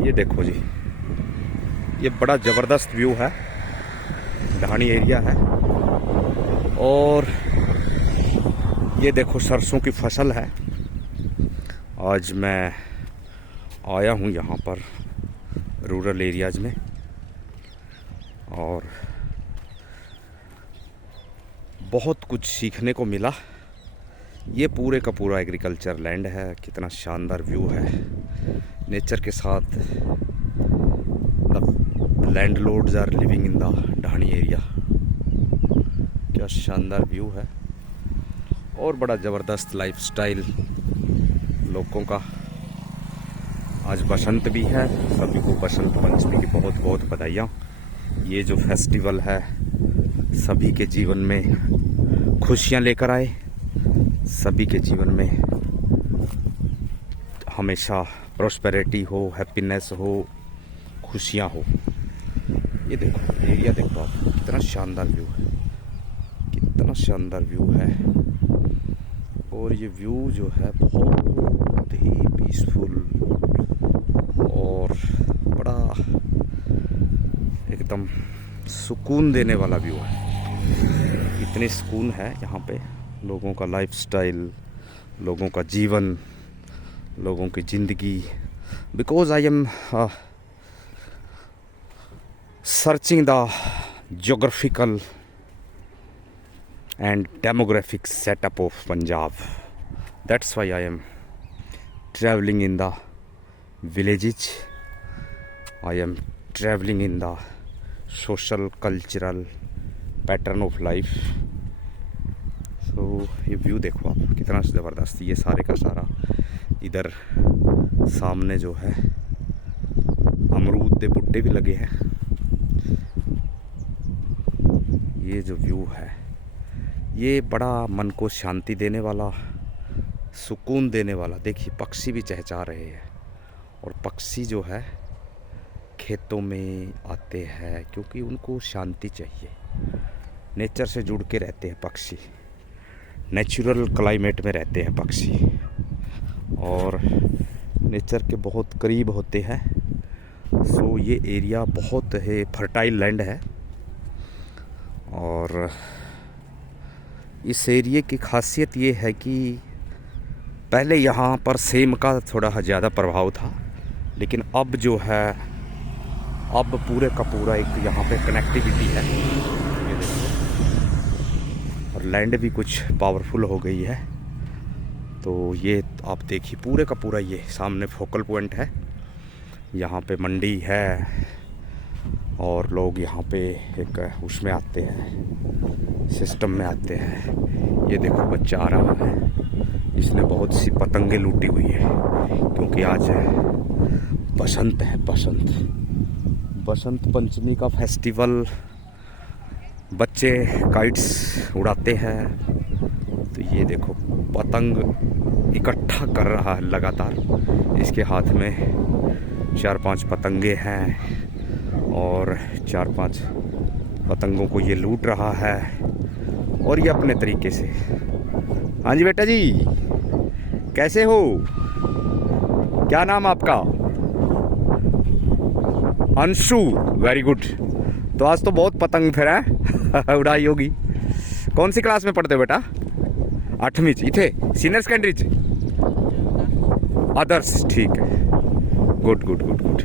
ये देखो जी, ये बड़ा ज़बरदस्त व्यू है। ढाणी एरिया है और ये देखो सरसों की फसल है। आज मैं आया हूँ यहाँ पर रूरल एरियाज़ में और बहुत कुछ सीखने को मिला। ये पूरे का पूरा एग्रीकल्चर लैंड है। कितना शानदार व्यू है। नेचर के साथ the landlords are living in the dhani area. क्या शानदार व्यू है और बड़ा ज़बरदस्त लाइफस्टाइल लोगों का। आज बसंत भी है। सभी को बसंत पंचमी की बहुत बहुत बधाइयाँ। ये जो फेस्टिवल है सभी के जीवन में खुशियाँ लेकर आए, सभी के जीवन में हमेशा प्रॉस्पेरिटी हो, हैप्पीनेस हो, खुशियाँ हो। ये देखो एरिया, देखो आप, कितना शानदार व्यू है, कितना शानदार व्यू है। और ये व्यू जो है बहुत ही पीसफुल और बड़ा एकदम सुकून देने वाला व्यू है। इतनी सुकून है यहाँ पे। लोगों का लाइफस्टाइल, लोगों का जीवन, लोगों की ज़िंदगी। Because I am searching the geographical and demographic setup of Punjab. That's why I am traveling in the villages. I am traveling in the social cultural pattern of life. So ये view देखो आप, कितना ज़बरदस्त। ये सारे का सारा इधर सामने जो है अमरूद के बूटे भी लगे हैं। ये जो व्यू है ये बड़ा मन को शांति देने वाला, सुकून देने वाला। देखिए पक्षी भी चहचहा रहे हैं और पक्षी जो है खेतों में आते हैं क्योंकि उनको शांति चाहिए। नेचर से जुड़ के रहते हैं पक्षी, नेचुरल क्लाइमेट में रहते हैं पक्षी और नेचर के बहुत करीब होते हैं। सो ये एरिया बहुत है फर्टाइल लैंड है और इस एरिया की खासियत ये है कि पहले यहाँ पर सेम का थोड़ा ज़्यादा प्रभाव था, लेकिन अब जो है अब पूरे का पूरा एक यहाँ पे कनेक्टिविटी है। ये देखो, और लैंड भी कुछ पावरफुल हो गई है। तो ये आप देखिए पूरे का पूरा ये सामने फोकल पॉइंट है। यहाँ पे मंडी है और लोग यहाँ पे एक उसमें आते हैं, सिस्टम में आते हैं। ये देखो बच्चा आ रहा है, इसने बहुत सी पतंगे लूटी हुई है क्योंकि आज बसंत है। बसंत पंचमी का फेस्टिवल, बच्चे काइट्स उड़ाते हैं। तो ये देखो पतंग इकट्ठा कर रहा है लगातार। इसके हाथ में 4-5 पतंगे हैं और 4-5 पतंगों को ये लूट रहा है और ये अपने तरीके से। हाँ जी बेटा जी, कैसे हो? क्या नाम आपका? अंशु। Very good. तो आज तो बहुत पतंग फिर है उड़ाई होगी। कौन सी क्लास में पढ़ते हो बेटा? 8वीं इथे सीनियर सेकेंडरी च अदर्स। ठीक है, गुड गुड गुड गुड।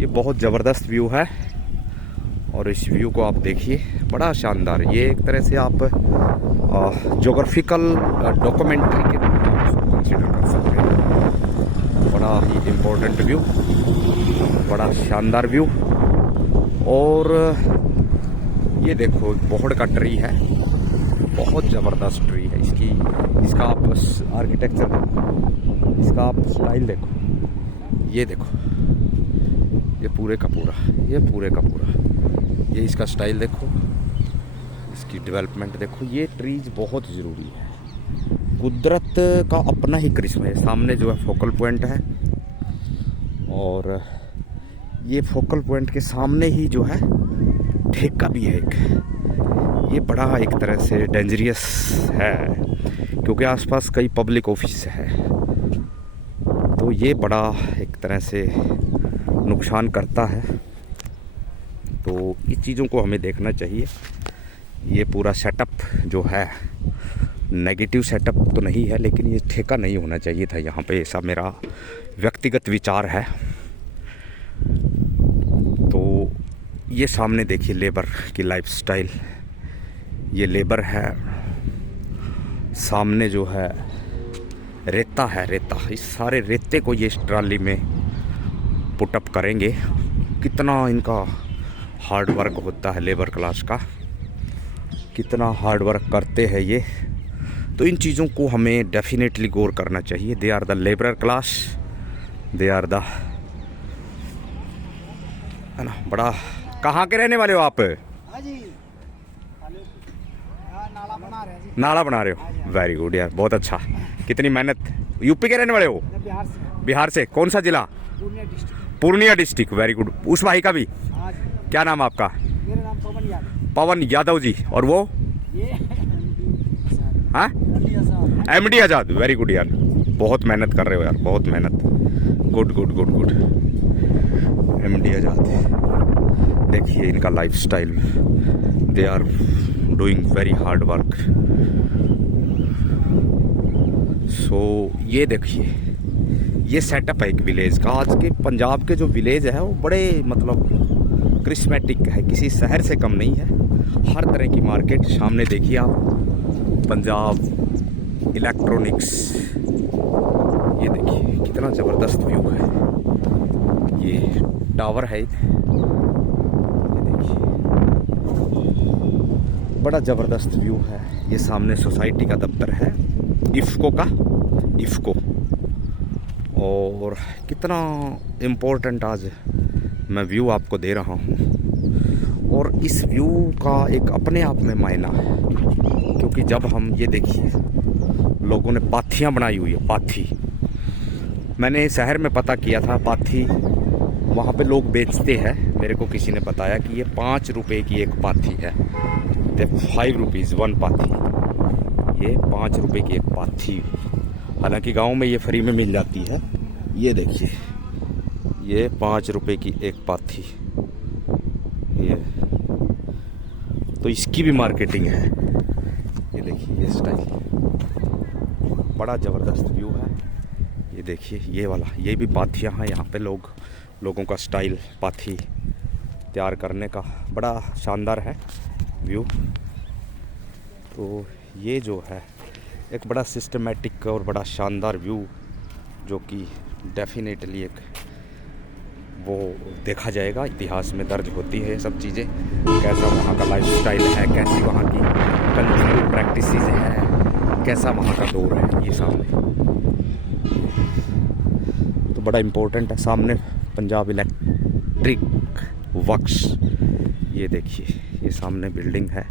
ये बहुत ज़बरदस्त व्यू है और इस व्यू को आप देखिए, बड़ा शानदार। ये एक तरह से आप ज्योग्राफिकल डॉक्यूमेंट्री के कंसीडर कर सकते हैं। बड़ा ही इम्पोर्टेंट व्यू, बड़ा शानदार व्यू। और ये देखो बोहड़ का ट्री है, बहुत ज़बरदस्त ट्री है। इसका आप आर्किटेक्चर देखो, इसका आप स्टाइल देखो। ये देखो, ये पूरे का पूरा, ये इसका स्टाइल देखो, इसकी डेवलपमेंट देखो। ये ट्रीज बहुत ज़रूरी है। कुदरत का अपना ही करिश्मा है। सामने जो है फोकल पॉइंट है और ये फोकल पॉइंट के सामने ही जो है ठेका भी है एक। ये बड़ा एक तरह से डेंजरियस है क्योंकि आसपास कई पब्लिक ऑफिस है। तो ये बड़ा एक तरह से नुकसान करता है। तो इस चीज़ों को हमें देखना चाहिए। ये पूरा सेटअप जो है नेगेटिव सेटअप तो नहीं है, लेकिन ये ठेका नहीं होना चाहिए था यहाँ पे, ऐसा मेरा व्यक्तिगत विचार है। तो ये सामने देखिए लेबर की लाइफस्टाइल, ये लेबर है, सामने जो है रेता है, रेता, इस सारे रेते को ये इस ट्राली में पुटअप करेंगे। कितना इनका हार्ड वर्क होता है लेबर क्लास का, कितना हार्ड वर्क करते हैं ये। तो इन चीज़ों को हमें डेफिनेटली गौर करना चाहिए। They are the labour class, they are the, है ना। बड़ा, कहाँ के रहने वाले हो आप? नाला बना रहे हो, वेरी गुड यार, बहुत अच्छा, कितनी मेहनत। यूपी के रहने वाले हो? बिहार से। बिहार से, कौन सा जिला? Purnia district. Purnia district, very good. उस भाई का भी क्या नाम है आपका? मेरा नाम पवन यादव। पवन यादव जी। और वो? ये हाँ, MD आज़ाद, वेरी गुड यार, बहुत मेहनत कर रहे हो यार, बहुत मेहनत, good good good good. MD Azad, देखिए इनका lifestyle, they are doing very hard work. So ये देखिए, ये सेटअप है एक विलेज का। आज के पंजाब के जो विलेज है वो बड़े मतलब क्रिस्मेटिक है, किसी शहर से कम नहीं है। हर तरह की मार्केट सामने देखिए आप, पंजाब इलेक्ट्रॉनिक्स, ये देखिए कितना ज़बरदस्त व्यू है। ये टावर है, ये देखिए बड़ा ज़बरदस्त व्यू है। ये सामने सोसाइटी का दफ्तर है, इफ़को का, इफ़को। और कितना इम्पोर्टेंट आज मैं व्यू आपको दे रहा हूँ, और इस व्यू का एक अपने आप में मायना है। क्योंकि जब हम, ये देखिए लोगों ने पाथियाँ बनाई हुई है, पाथी। मैंने शहर में पता किया था, पाथी वहाँ पे लोग बेचते हैं। मेरे को किसी ने बताया कि ये 5 रुपए की एक पाथी है, 5 रुपीज़ 1 पाथी। ये 5 रुपए की एक पाथी, हालांकि गांव में ये फ्री में मिल जाती है। ये देखिए, ये 5 रुपए की एक पाथी, ये तो इसकी भी मार्केटिंग है। ये देखिए, ये स्टाइल बड़ा ज़बरदस्त व्यू है। ये देखिए ये वाला, ये भी पाथियाँ हैं। यहाँ पे लोगों का स्टाइल पाथी तैयार करने का बड़ा शानदार है व्यू। तो ये जो है एक बड़ा सिस्टमेटिक और बड़ा शानदार व्यू, जो कि डेफिनेटली एक वो देखा जाएगा, इतिहास में दर्ज होती है ये सब चीज़ें। कैसा वहाँ का लाइफस्टाइल है, कैसी वहाँ की कल्चरल प्रैक्टिसेस हैं, कैसा वहाँ का दौर है, ये सामने तो बड़ा इम्पोर्टेंट है। सामने पंजाब इलेक्ट्रिक वर्क्स, ये देखिए, ये सामने बिल्डिंग है।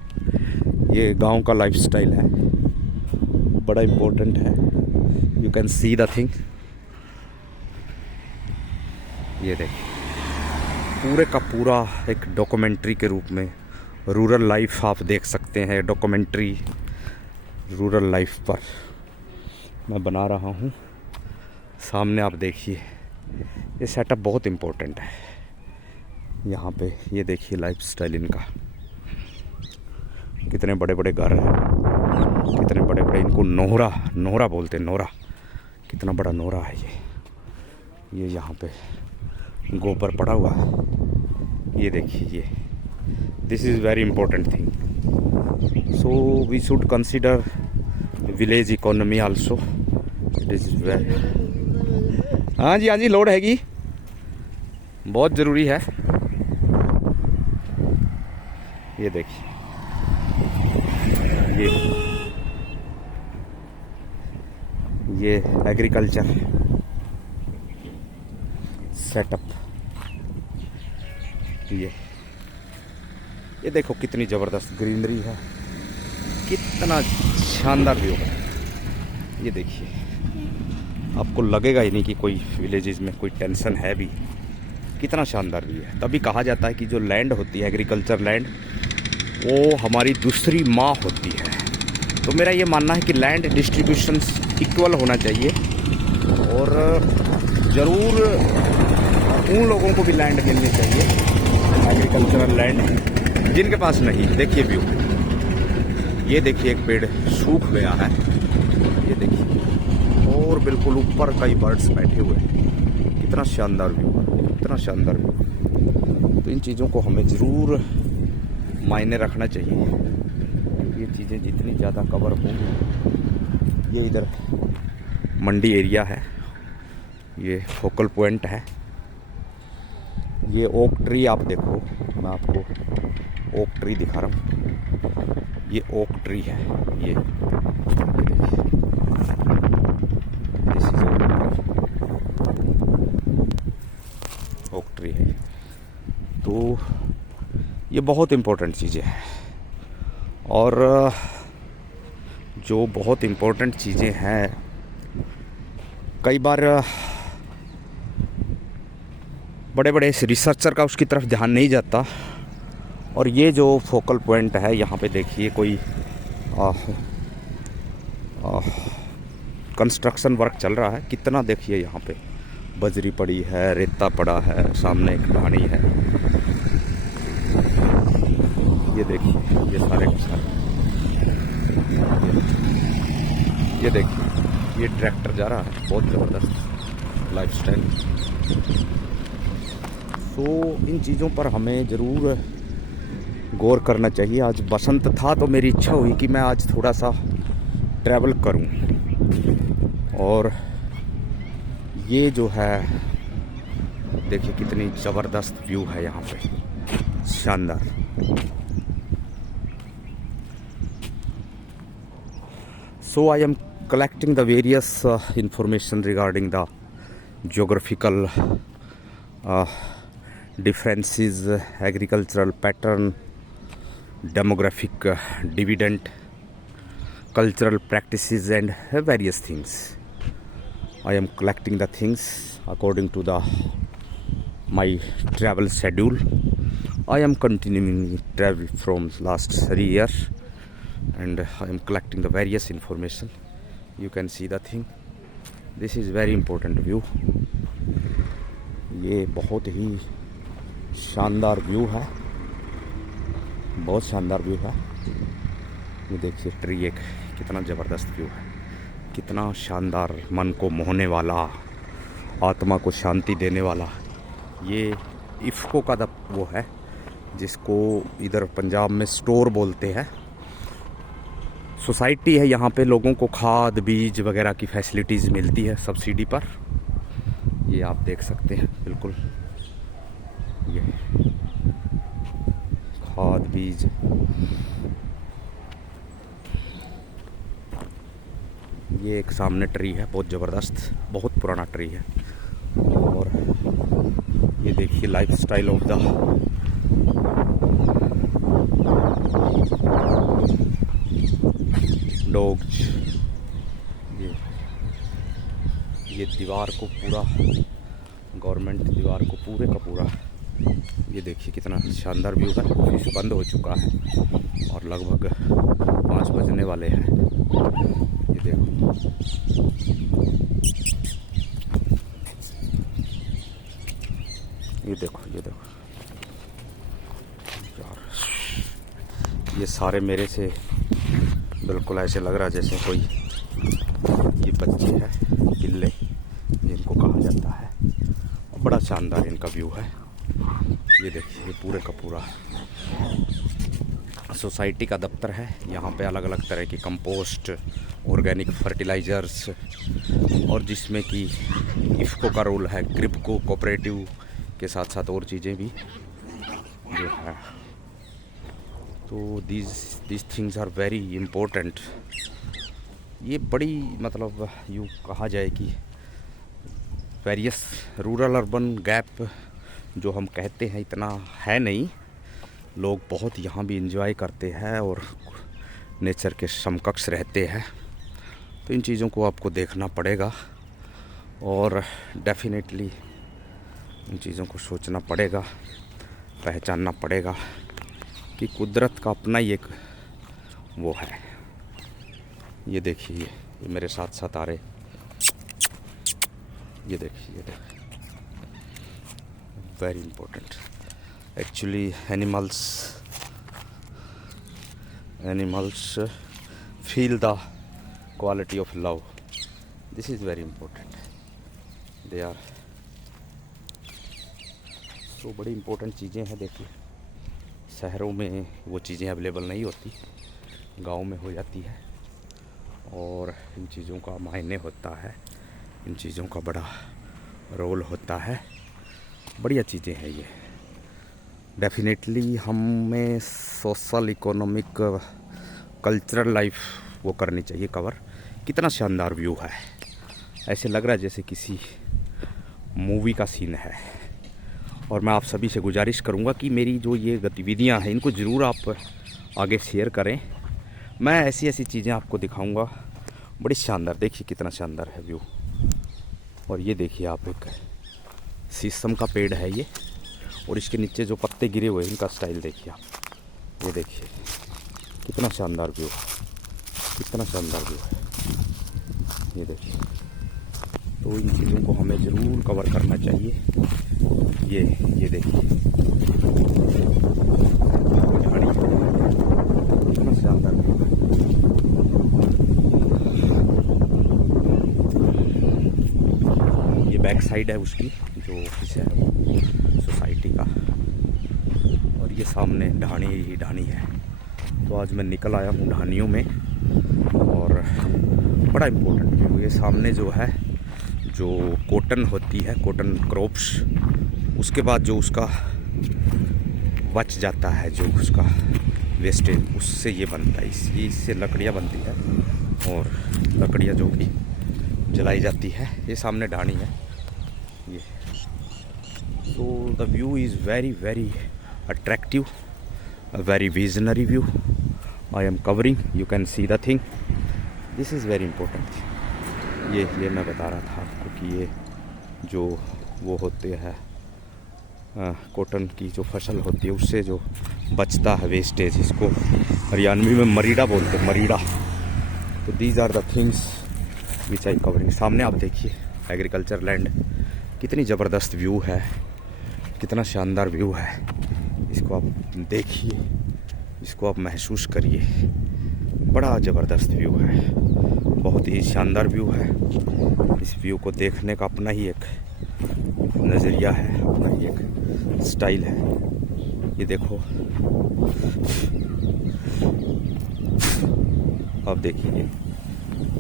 ये गांव का लाइफस्टाइल है, बड़ा इम्पोर्टेंट है। You can see the thing, ये देखिए पूरे का पूरा एक डॉक्यूमेंट्री के रूप में रूरल लाइफ आप देख सकते हैं। डॉक्यूमेंट्री रूरल लाइफ पर मैं बना रहा हूँ। सामने आप देखिए, ये सेटअप बहुत इम्पोर्टेंट है यहाँ पे। ये देखिए लाइफस्टाइल इनका, कितने बड़े बड़े घर हैं, कितने बड़े बड़े, इनको नोहरा बोलते हैं, नोहरा। कितना बड़ा नोहरा है ये यहाँ पे गोबर पड़ा हुआ है। ये देखिए, ये this is very important thing. So we should consider village economy also, it is very. हाँ जी लोड हैगी, बहुत ज़रूरी है। ये देखिए, ये एग्रीकल्चर सेटअप, ये देखो कितनी ज़बरदस्त ग्रीनरी है, कितना शानदार व्यू है। ये देखिए, आपको लगेगा ही नहीं कि कोई विलेजेस में कोई टेंशन है भी। कितना शानदार व्यू है। तभी कहा जाता है कि जो लैंड होती है, एग्रीकल्चर लैंड, वो हमारी दूसरी माँ होती है। तो मेरा ये मानना है कि लैंड डिस्ट्रीब्यूशन इक्वल होना चाहिए, और ज़रूर उन लोगों को भी लैंड मिलनी चाहिए, एग्रीकल्चरल लैंड, जिनके पास नहीं। देखिए व्यू, ये देखिए एक पेड़ सूख गया है, ये देखिए, और बिल्कुल ऊपर कई बर्ड्स बैठे हुए हैं। कितना शानदार व्यू, कितना शानदार व्यू। तो इन चीज़ों को हमें ज़रूर मायने रखना चाहिए। ये चीज़ें जितनी ज़्यादा कवर होंगी, ये इधर मंडी एरिया है, ये फोकल पॉइंट है। ये ओक ट्री आप देखो, मैं आपको ओक ट्री दिखा रहा हूँ। ये ओक ट्री है, ये देखिए, दिस इज ओक ट्री है। तो ये बहुत इम्पोर्टेंट चीज़ें हैं, और जो बहुत इम्पोर्टेंट चीज़ें हैं कई बार बड़े बड़े रिसर्चर का उसकी तरफ ध्यान नहीं जाता। और ये जो फोकल पॉइंट है, यहाँ पे देखिए कोई कंस्ट्रक्शन वर्क चल रहा है। कितना देखिए, यहाँ पे बजरी पड़ी है, रेता पड़ा है, सामने एक ढाणी है। ये देखिए, ये सारे के सारे, ये देखिए, ये ट्रैक्टर जा रहा है, बहुत ज़बरदस्त लाइफस्टाइल। तो इन चीज़ों पर हमें ज़रूर गौर करना चाहिए। आज बसंत था तो मेरी इच्छा हुई कि मैं आज थोड़ा सा ट्रैवल करूं, और ये जो है देखिए कितनी ज़बरदस्त व्यू है यहाँ पे, शानदार। So I am collecting the various information regarding the geographical differences, agricultural pattern, demographic dividend, cultural practices, and various things. I am collecting the things according to my travel schedule. I am continuing travel from last 3 years, and I am collecting the various information. You can see the thing. This is very important view. ये बहुत ही शानदार view है, बहुत शानदार view है। ये देखिए tree, एक कितना ज़बरदस्त व्यू है, कितना शानदार, मन को मोहने वाला, आत्मा को शांति देने वाला। ये इफ़को का वो है जिसको इधर पंजाब में स्टोर बोलते हैं। सोसाइटी है, यहाँ पे लोगों को खाद बीज वगैरह की फैसिलिटीज़ मिलती है सब्सिडी पर। ये आप देख सकते हैं, बिल्कुल ये खाद बीज। ये एक सामने ट्री है, बहुत ज़बरदस्त, बहुत पुराना ट्री है। और ये देखिए लाइफस्टाइल ऑफ द डॉग्स। ये दीवार को पूरा, गवर्नमेंट दीवार को पूरे का पूरा, ये देखिए कितना शानदार व्यू है। ऑफिस बंद हो चुका है और लगभग 5 बजने वाले हैं। ये देखो, ये देखो, ये देखो यार, ये सारे मेरे से बिल्कुल ऐसे लग रहा है जैसे कोई ये बच्चे हैं, पिल्ले जिनको कहा जाता है। बड़ा शानदार इनका व्यू है। ये देखिए, ये पूरे का पूरा सोसाइटी का दफ्तर है। यहाँ पे अलग अलग तरह की कंपोस्ट, ऑर्गेनिक फर्टिलाइज़र्स, और जिसमें कि इफ़को का रोल है, ग्रिपको कोऑपरेटिव के साथ साथ और चीज़ें भी जो है। तो these things are very important। ये बड़ी, मतलब यूँ कहा जाए कि वेरियस रूरल अर्बन गैप जो हम कहते हैं इतना है नहीं। लोग बहुत यहाँ भी एंजॉय करते हैं और नेचर के समकक्ष रहते हैं। तो इन चीज़ों को आपको देखना पड़ेगा और डेफिनेटली इन चीज़ों को सोचना पड़ेगा, पहचानना पड़ेगा कि कुदरत का अपना ही एक वो है। ये देखिए, ये मेरे साथ साथ आ रहे, ये देखिए, ये देखिए, very important actually. Animals feel the quality of love, this is very important. They are तो बड़ी इंपॉर्टेंट चीज़ें हैं। देखिए, शहरों में वो चीज़ें अवेलेबल नहीं होती, गांव में हो जाती है, और इन चीज़ों का मायने होता है, इन चीज़ों का बड़ा रोल होता है। बढ़िया चीज़ें हैं ये। डेफिनेटली हमें सोशल, इकोनॉमिक, कल्चरल लाइफ वो करनी चाहिए कवर। कितना शानदार व्यू है, ऐसे लग रहा है जैसे किसी मूवी का सीन है। और मैं आप सभी से गुजारिश करूंगा कि मेरी जो ये गतिविधियां हैं इनको ज़रूर आप आगे शेयर करें। मैं ऐसी ऐसी चीज़ें आपको दिखाऊंगा, बड़ी शानदार। देखिए कितना शानदार है व्यू। और ये देखिए आप, एक शीशम का पेड़ है ये, और इसके नीचे जो पत्ते गिरे हुए हैं इनका स्टाइल देखिए आप। ये देखिए कितना शानदार व्यू, कितना शानदार व्यू है। ये देखिए, तो इन चीज़ों को हमें ज़रूर कवर करना चाहिए। ये देखिए झाड़ी, कितना शानदार व्यू है। ये बैक साइड है उसकी, जो ऑफिस है सोसाइटी का, और ये सामने ढाणी ही ढाणी है। तो आज मैं निकल आया हूँ ढानियों में, और बड़ा इम्पोर्टेंट व्यू। ये सामने जो है, जो कॉटन होती है, कॉटन क्रॉप्स, उसके बाद जो उसका बच जाता है, जो उसका वेस्टेज, उससे ये बनता है। इससे लकड़ियाँ बनती है, और लकड़ियाँ जो कि जलाई जाती है। ये सामने ढाणी है ये। So the view is very very attractive, a very visionary view. I am covering, you can see the thing. This is very important. ये मैं बता रहा था आपको कि ये जो वो होते हैं कॉटन की जो फसल होती है, उससे जो बचता है वेस्टेज, इसको हरियाणवी में मरीड़ा बोलते हैं, मरीड़ा। तो these are the things which I covering. सामने आप देखिए एग्रीकल्चर लैंड, कितनी ज़बरदस्त व्यू है, कितना शानदार व्यू है। इसको आप देखिए, इसको आप महसूस करिए, बड़ा ज़बरदस्त व्यू है, बहुत ही शानदार व्यू है। इस व्यू को देखने का अपना ही एक नज़रिया है, अपना ही एक स्टाइल है। ये देखो, अब देखिए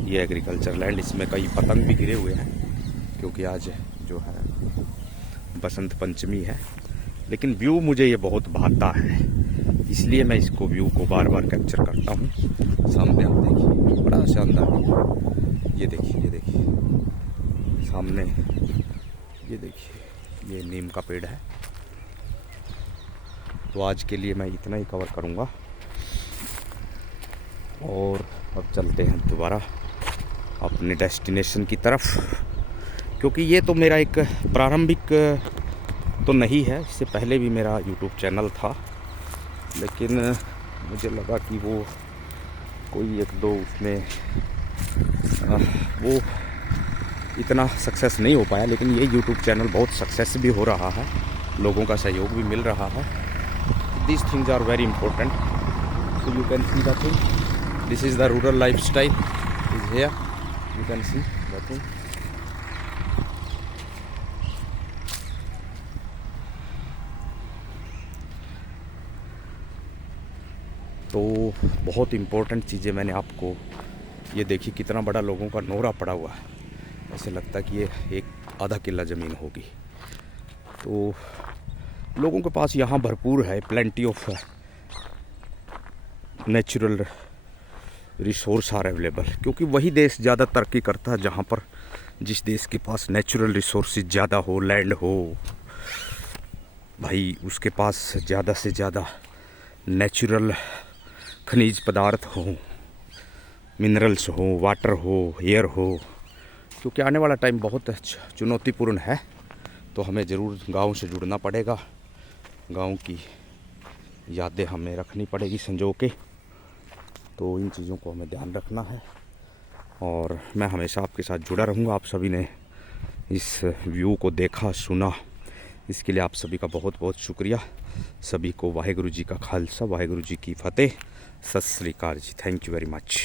ये एग्रीकल्चर लैंड, इसमें कई पतंग भी गिरे हुए हैं, क्योंकि आज जो है बसंत पंचमी है। लेकिन व्यू मुझे ये बहुत भाता है, इसलिए मैं इसको व्यू को बार बार कैप्चर करता हूँ। सामने आप देखिए, बड़ा शानदार व्यू। ये देखिए, ये देखिए सामने, ये देखिए, ये नीम का पेड़ है। तो आज के लिए मैं इतना ही कवर करूँगा, और अब चलते हैं दोबारा अपने डेस्टिनेशन की तरफ, क्योंकि ये तो मेरा एक प्रारंभिक तो नहीं है, इससे पहले भी मेरा YouTube चैनल था, लेकिन मुझे लगा कि वो कोई एक दो उसमें वो इतना सक्सेस नहीं हो पाया। लेकिन ये YouTube चैनल बहुत सक्सेस भी हो रहा है, लोगों का सहयोग भी मिल रहा है। These things are very important. So you can see the thing. This is the rural lifestyle is here. You can see the thing. तो बहुत इम्पोर्टेंट चीज़ें मैंने आपको, ये देखिए कितना बड़ा लोगों का नोरा पड़ा हुआ है, ऐसे लगता है कि ये एक आधा किला ज़मीन होगी। तो लोगों के पास यहाँ भरपूर है, plenty of natural resource are available, क्योंकि वही देश ज़्यादा तरक्की करता है जहाँ पर, जिस देश के पास नेचुरल रिसोर्सेज ज़्यादा हो, लैंड हो भाई, उसके पास ज़्यादा से ज़्यादा नेचुरल खनिज पदार्थ हो, मिनरल्स हो, वाटर हो, एयर हो। क्योंकि आने वाला टाइम बहुत चुनौतीपूर्ण है, तो हमें ज़रूर गांव से जुड़ना पड़ेगा, गांव की यादें हमें रखनी पड़ेगी संजो के। तो इन चीज़ों को हमें ध्यान रखना है, और मैं हमेशा आपके साथ जुड़ा रहूँगा। आप सभी ने इस व्यू को देखा सुना, इसके लिए आप सभी का बहुत बहुत शुक्रिया। सभी को वाहेगुरु जी का खालसा, वाहेगुरु जी की फतेह। Sat Sri Akal ji. Thank you very much.